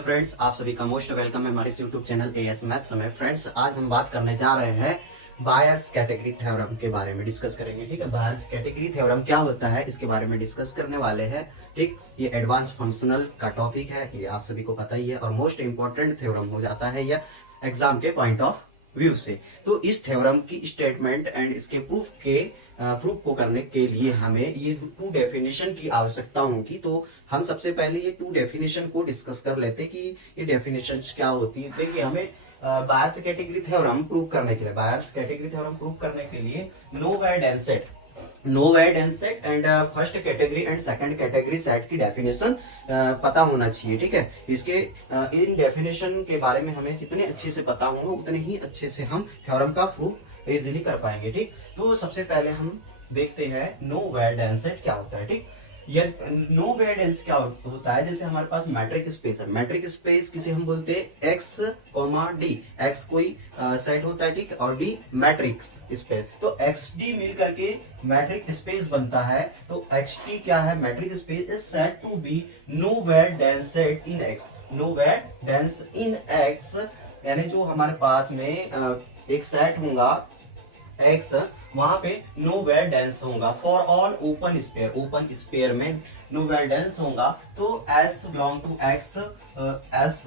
Friends, आप सभी का मोस्ट वेलकम है हमारे इस यूट्यूब चैनल एएस मैथ्स में। फ्रेंड्स, आज हम बात करने जा रहे हैं बायर्स कैटेगरी थ्योरम के बारे में डिस्कस करेंगे। ठीक है, बायर्स कैटेगरी थ्योरम क्या होता है इसके बारे में डिस्कस करने वाले हैं। ठीक, ये एडवांस फंक्शनल का टॉपिक है, ये आप सभी को पता ही है और मोस्ट इंपॉर्टेंट थ्योरम हो जाता है यह एग्जाम के पॉइंट ऑफ व्यू से। तो इस थ्योरम की स्टेटमेंट एंड इसके प्रूफ को करने के लिए हमें ये टू डेफिनेशन की आवश्यकता होगी। तो हम सबसे पहले ये टू डेफिनेशन को डिस्कस कर लेते कि ये डेफिनेशंस क्या होती है। देखिए, हमें बायर्स कैटेगरी थ्योरम प्रूव करने के लिए nowhere and set and first category and second category set की डेफिनेशन पता होना चाहिए। ठीक है, इसके इन डेफिनेशन के बारे में हमें जितने अच्छे से पता होंगे उतने ही अच्छे से हम थ्योरम का प्रूफ इजीली कर पाएंगे। ठीक, तो सबसे पहले हम देखते हैं नो वेड एंड सेट क्या होता है। ठीक, ये नो वेरिएंस क्या होता है, जैसे हमारे पास मैट्रिक स्पेस है। मैट्रिक स्पेस किसे हम बोलते हैं एक्स कॉमा डी। एक्स कोई सेट होता है, ठीक, और डी मैट्रिक्स स्पेस। तो एक्स डी मिल करके मैट्रिक स्पेस बनता है। तो एक्स टी क्या है, metric space is set to be nowhere dense set in X. Nowhere dense in X यानी जो हमारे पास में एक सेट होगा एक्स, वहां पे नो वेर डेंस होगा for all open sphere. Open sphere में नो वेर डेंस होगा। तो S belong to X, S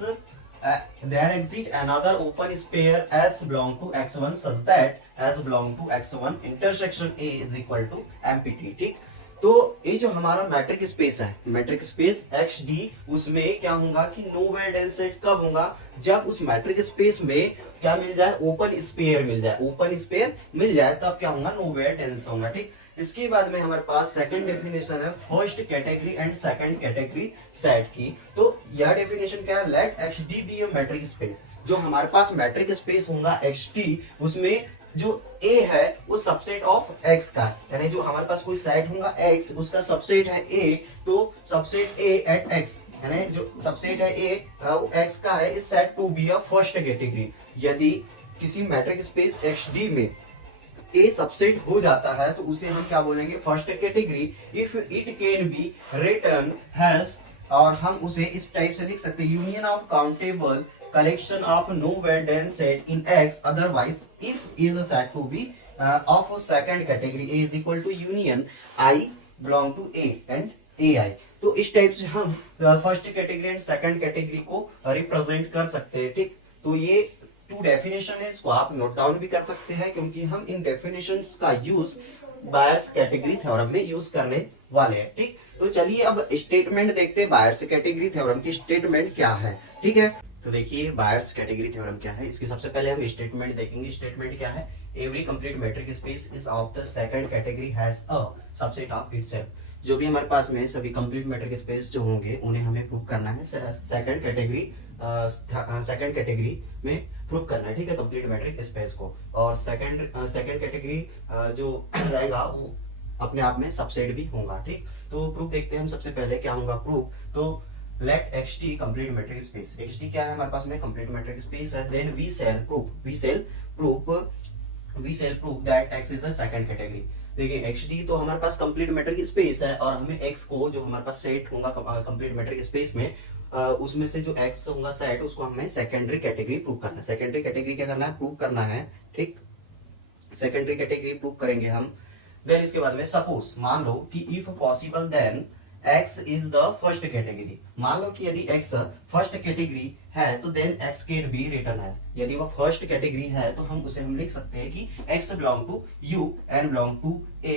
there exist another open sphere S belong to x1 such that S belong to x1 intersection a is equal to empty. ठीक, तो ये जो हमारा metric space है, metric space X D, उसमें क्या होगा कि नो वेर डेंस सेट कब होगा, जब उस मैट्रिक स्पेस में क्या मिल जाए, ओपन स्पेयर मिल जाए। ओपन स्पेयर मिल जाए तब क्या होगा, नो वेर डेंस होगा। ठीक, इसके बाद में हमारे पास सेकंड डेफिनेशन है first category and second category set की। तो यह डेफिनेशन क्या है, लेट एक्स डी बी ए मैट्रिक स्पेस। जो हमारे पास मैट्रिक स्पेस होगा एक्स टी, उसमें जो A है वो सबसेट ऑफ X का, यानी जो हमारे पास कोई सेट होगा X, उसका सबसेट है A, तो सबसेट A एट X, यानी जो सबसेट है A वो X का है, is set to be a first category. यदि किसी मैट्रिक स्पेस XD में A सबसेट हो जाता है तो उसे हम क्या बोलेंगे, first category. If it can be written as, और हम उसे इस टाइप से लिख सकते हैं, union of countable collection of no Venn set in X, otherwise if is said to be of second category, A is equal to union I belong to A and AI। तो इस type से हम first category and second category को represent कर सकते हैं। ठीक, तो ये टू डेफिनेशन है, इसको आप नोट डाउन भी कर सकते हैं क्योंकि हम इन डेफिनेशंस का यूज बायर्स कैटेगरी थ्योरम में यूज करने वाले हैं। ठीक, तो चलिए अब स्टेटमेंट देखते हैं बायर्स कैटेगरी थ्योरम की स्टेटमेंट क्या है। ठीक है, तो देखिए बायर्स कैटेगरी थ्योरम क्या है, इसकी सबसे पहले हम स्टेटमेंट देखेंगे। स्टेटमेंट क्या है, every complete matric space is of the second category has a subset of itself. जो भी हमारे पास में सभी कंप्लीट मैट्रिक स्पेस जो होंगे उन्हें हमें प्रूव करना है सेकंड कैटेगरी में प्रूव करना है। ठीक है, कंप्लीट मैट्रिक स्पेस को, और सेकंड कैटेगरी जो रहेगा वो अपने आप में सबसेट भी होगा। ठीक, तो प्रूफ देखते हैं हम। सबसे पहले क्या होगा प्रूफ, तो let xt complete metric space। xt क्या है हमारे पास में, complete metric space है। then we shall prove that x is a second category। देखिए xt तो हमारे पास complete metric space है और हमें x को जो हमारे पास सेट होगा complete metric space में, उसमें से जो x होगा सेट, उसको हमें सेकेंडरी कैटेगरी प्रूव करना है। सेकेंडरी कैटेगरी क्या करना है, प्रूव करना है। ठीक, सेकेंडरी कैटेगरी प्रूव करेंगे हम। देन इसके बाद में सपोज, मान लो कि if possible then X is the first category। मान लो कि यदि X फर्स्ट कैटेगरी है तो then X can be written as, यदि वह फर्स्ट कैटेगरी है तो हम लिख सकते हैं कि X belong to U and belong to A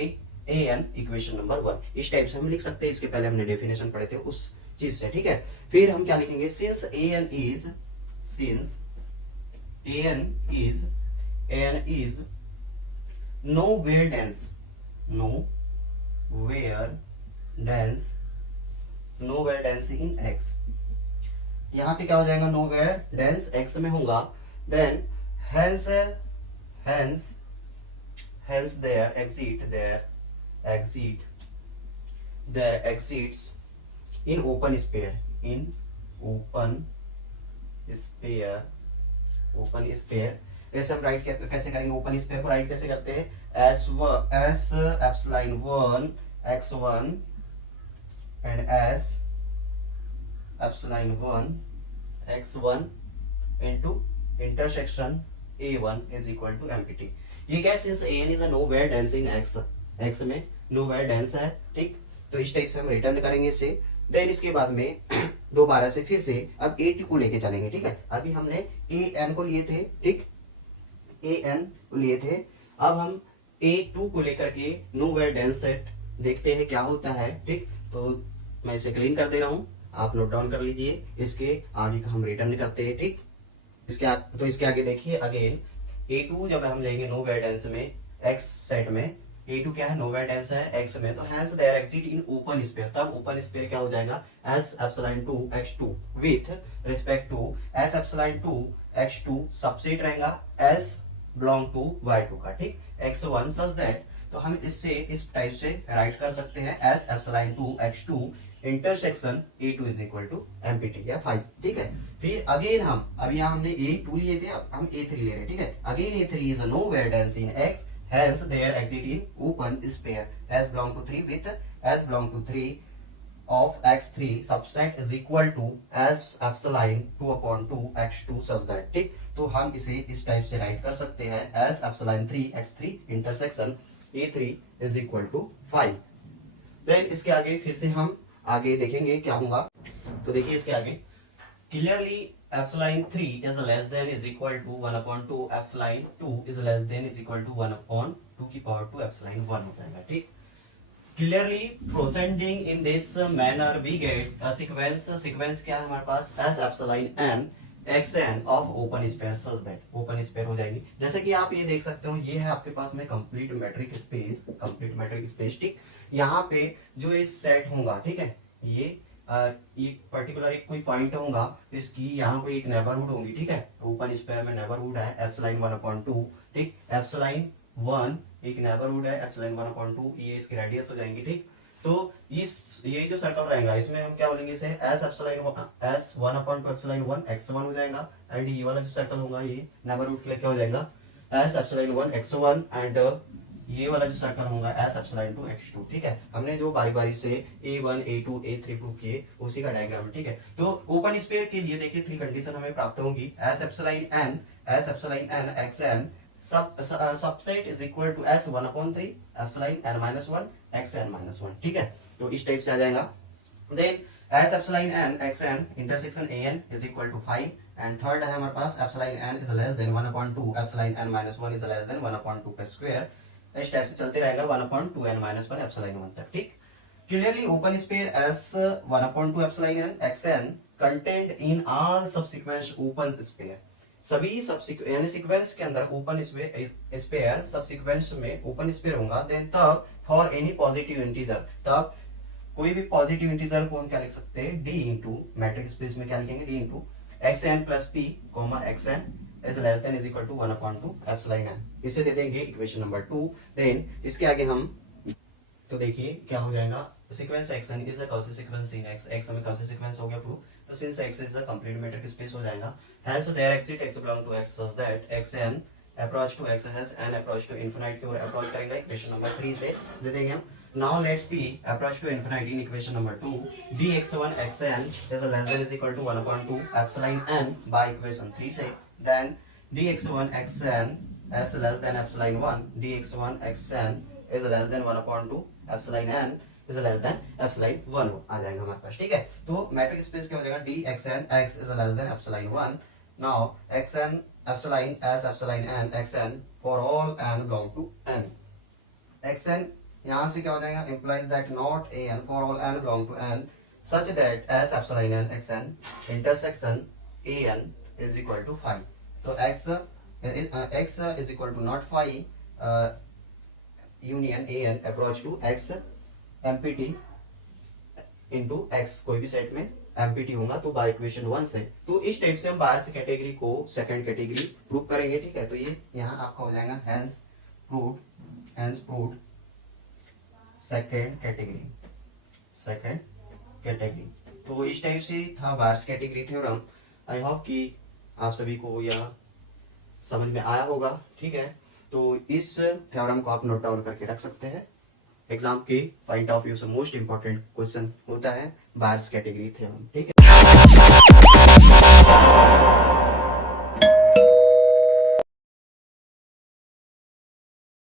n equation number 1। इस टाइप से हम लिख सकते हैं। इसके पहले हमने डेफिनेशन पढ़े थे उस चीज से। ठीक है, फिर हम क्या लिखेंगे, since an is nowhere dense in X। यहाँ पे क्या हो जाएगा, nowhere dense X में होगा। then hence there exits in open sphere ऐसे हम राइट कैसे करेंगे, ओपन स्पेयर को राइट कैसे करते हैं, S epsilon 1 x1 and S epsilon 1 x1 into intersection a1 is equal to empty. ये क्या है, since an is a nowhere dense in x में नो वेयर डेंस है, ठीक। तो इस टाइप से हम रिटर्न करेंगे इसे। देन इसके बाद में दोबारा से फिर से अब a2 को लेके चलेंगे, ठीक है। अभी हमने an को लिए थे, ठीक, an को लिए थे। अब हम a2 को लेकर के नो वेयर डेंस सेट देखते हैं क्या होता है, ठीक। तो मैं इसे क्लीन कर दे रहा हूं, आप नोट डाउन कर लीजिए। इसके आगे का हम रिटर्न करते हैं, ठीक। तो इसके आगे देखिए अगेन a2 जब हम लेंगे नो वेयर डेंस में x सेट में, a2 क्या है, नो वेयर डेंस है x में, तो hence there exist in open sphere. तब ओपन स्पेयर क्या हो जाएगा, s epsilon 2 x2 with respect to s epsilon 2 x2 subset रहेगा s बिलोंग टू y2 का, ठीक, x1 सच दैट। तो हम इससे इस टाइप से राइट कर सकते हैं s epsilon 2 x2 intersection a2 is equal to empty या 5, ठीक है। फिर अगेन हम अब यहाँ हमने a2 लिए थे, अब हम a3 ले रहे हैं, ठीक है। Again a3 is nowhere dense in x, hence their exit in open sphere s belong to 3 with s belong to 3 of x3 subset is equal to s epsilon 2 upon 2 x2 such that, ठीक। तो हम इसे इस type से right कर सकते हैं s epsilon 3 x3 इंटरसेक्शन a3 is equal to 5। Then इसके आगे फिर से हम आगे देखेंगे क्या होगा। तो देखिए इसके आगे clearly epsilon 3 is less than is equal to 1 upon 2 epsilon 2 is less than is equal to 1 upon 2 की पावर 2 epsilon 1 हो जाएगा, ठीक। Clearly proceeding in this manner we get a sequence क्या है हमारे पास, s epsilon n xn of open sphere such that open sphere हो जाएगी। जैसे कि आप ये देख सकते हो, ये है आपके पास में कंप्लीट मैट्रिक स्पेस, ठीक। यहाँ पे जो ये सेट होगा, ठीक है, ये पर्टिकुलर एक कोई पॉइंट होगा, इसकी यहाँ पे एक नेबरहुड होगी, ठीक है। ओपन स्पेयर में नेबरहुड है एप्सिलॉन 1 अपॉन 2, ठीक। एप्सिलॉन 1 एक नेबरहुड है एप्सिलॉन 1 अपॉन 2, ये इसकी रेडियस हो जाएंगी, ठीक। तो ये जो सर्कल रहेगा इसमें हम क्या बोलेंगे इसे, s epsilon s 1 upon 2 epsilon 1 x1 हो जाएगा। एंड ये वाला जो सर्कल होगा ये नेबरहुड के लिए क्या हो जाएगा, s एप्सिलॉन 1 x1 एंड ये वाला जो सर्कल होगा s एप्सिलॉन 2 x2, ठीक है। हमने जो बारी बारी से a1 a2 a3 प्रूव किए उसी का डायग्राम, ठीक है। तो ओपन स्पेयर के लिए देखिए 3 कंडीशन हमें प्राप्त होंगी, s epsilon n xn subset is equal to s 1 upon 3 epsilon n minus 1 xn minus 1, ठीक है। तो इस टाइप से आ जाएगा। Then s epsilon n xn intersection an is equal to 5 and third है हमारे पास epsilon n is less than 1 upon 2 epsilon n minus 1 is less than 1 upon 2 का स्क्वायर। इस टाइप से चलते रहेगा 1 अपॉन 2n माइनस 1 एप्सिलॉन 1 तक, ठीक। Clearly open spare s 1 upon 2 epsilon n xn contained in all subsequence open spare, सभी यानी sequence के अंदर ओपन स्पेयर सबसीक्वेंस में ओपन स्पेयर होगा। देन तब फॉर एनी पॉजिटिव इंटीजर, तब कोई भी पॉजिटिव इंटीजर को हम क्या लिख सकते हैं, d इंटू मैट्रिक स्पेस में क्या लिखेंगे, d into xn plus p comma xn is less than is equal to 1 upon 2 epsilon n। इसे दे देंगे इक्वेशन नंबर 2। देन इसके आगे हम तो देखिए क्या हो जाएगा, sequence xn is a Cauchy sequence in x में कॉची सीक्वेंस हो गया प्रूव। तो since x is a complete matric space हो जाएगा, hence their exit x belong to x such that xn approach to x has n approach to infinite की ओर approach करेंगे। Equation number 3 से दे देंगे हम। Now let p approach to infinity in equation number 2 dx1 xn is less than is equal to 1 upon 2 epsilon n by equation 3 से। Then dx1 xn as less than epsilon 1 dx1 xn is less than 1 upon 2 epsilon n is less than epsilon 1 आ जाएगा हमारे पास, ठीक है। तो matric space क्या हो जाएगा, dxn x is less than epsilon 1। Now xn epsilon as epsilon n xn for all n belong to n। xn यहाँ से क्या हो जाएगा, implies that not an for all n belong to n such that s epsilon n xn intersection an is equal to 5। तो x is equal to not 5 union an approach to x mpt into x कोई भी set में empty होगा तो by equation 1 से। तो इस type से हम बाहर से कैटेगरी को सेकंड कैटेगरी प्रूव करेंगे, ठीक है। तो ये यहाँ आपका हो जाएगा हैंस प्रूव्ड सेकंड कैटेगरी। तो इस टाइप से था बाहर से कैटेगरी थ्योरम। आई होप कि आप सभी को यह समझ में आया होगा, ठीक है। तो इस थ्योरम को आप नोट डाउन करके रख सकते हैं। एग्जाम के पॉइंट ऑफ व्यू से मोस्ट इंपॉर्टेंट क्वेश्चन होता है बायर्स कैटेगरी थ्योरम, ठीक है।